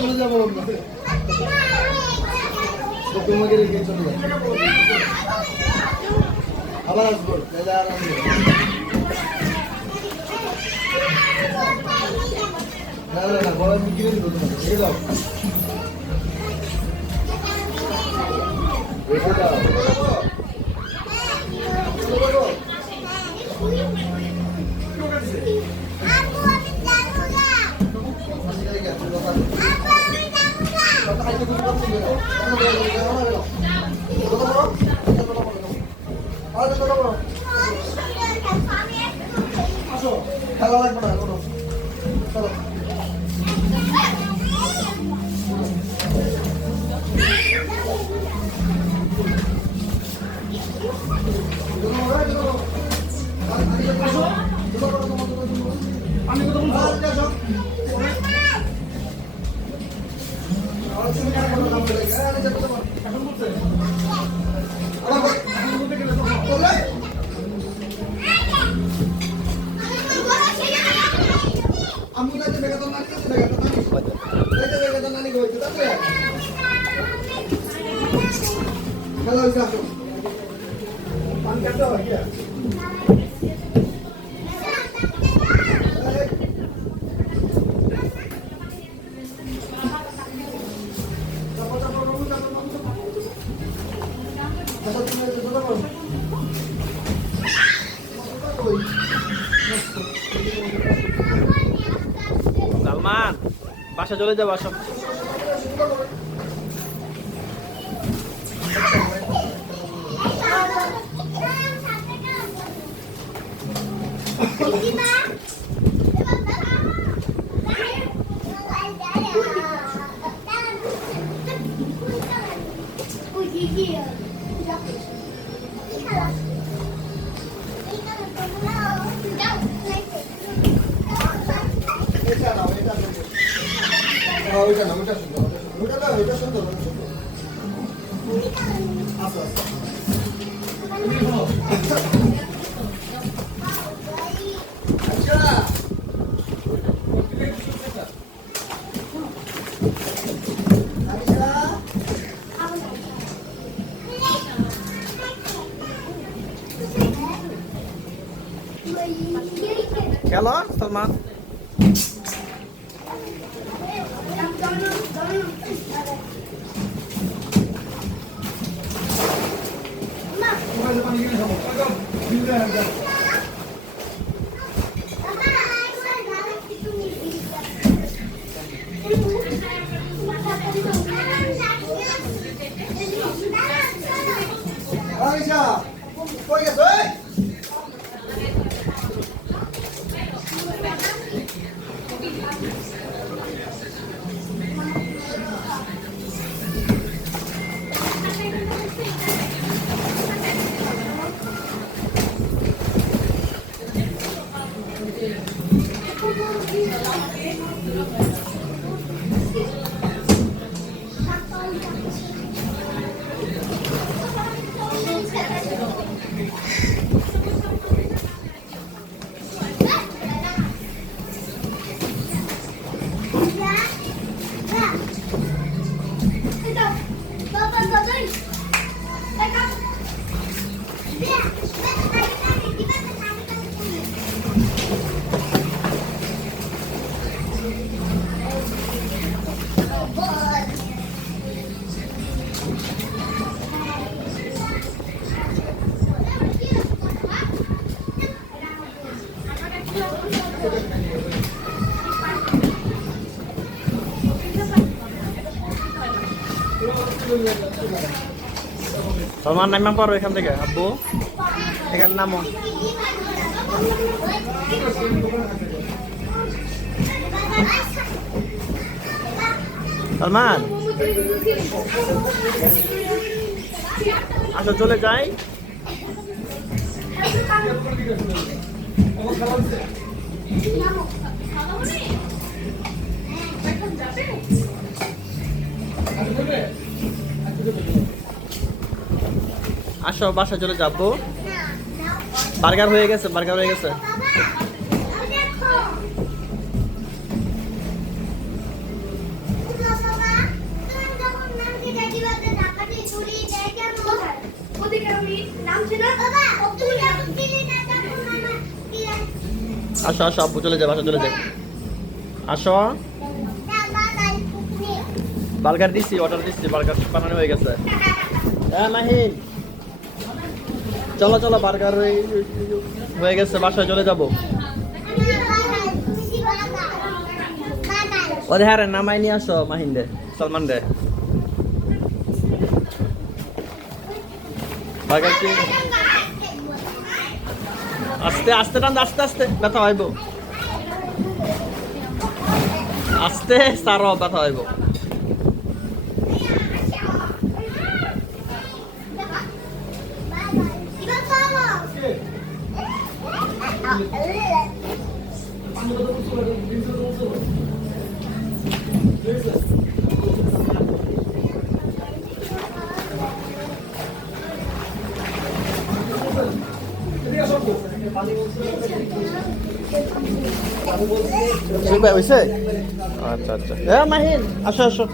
চলে যাবো তোমাকে রেখে চলে যাবো আবার আসবো না না না বড় কিনে দিব তোমাকে রেখে দাও রেখে দাও খেলা লাগবে না কোনো চলো সালমান বাসা চলে যাবো সব ওইটা না ওইটা সুন্দর ওইটা না ওইটা সুন্দর আচ্ছা আচ্ছা খেলো সালমান আইসা কই গেছো এই সালমান নামা পারো এখান থেকে আব্বু এখানে নামো সালমান আচ্ছা চলে যাই আসো বাসা চলে যাবো বার্গার হয়ে গেছে, বার্গার হয়ে গেছে। আসো আসো আব্বু চলে যায়, বাসা চলে যায়। আসো, বার্গার দিচ্ছি, অর্ডার দিচ্ছি, বার্গার বানানো হয়ে গেছে। হ্যাঁ মাহিন, চলো চলো, বার্গার হয়ে গেছে, বাসায় চলে যাবো। ওদের হ্যাঁ নামাই নিয়ে আসো মাহিন রে, সালমান রে। বার্গার কি আস্তে আস্তে টান, আস্তে আস্তে, ব্যথা হইব, আস্তে সারো, ব্যথা হইব। হয়েছে? আচ্ছা আচ্ছা, হ্যাঁ মাহিন আসো আসো।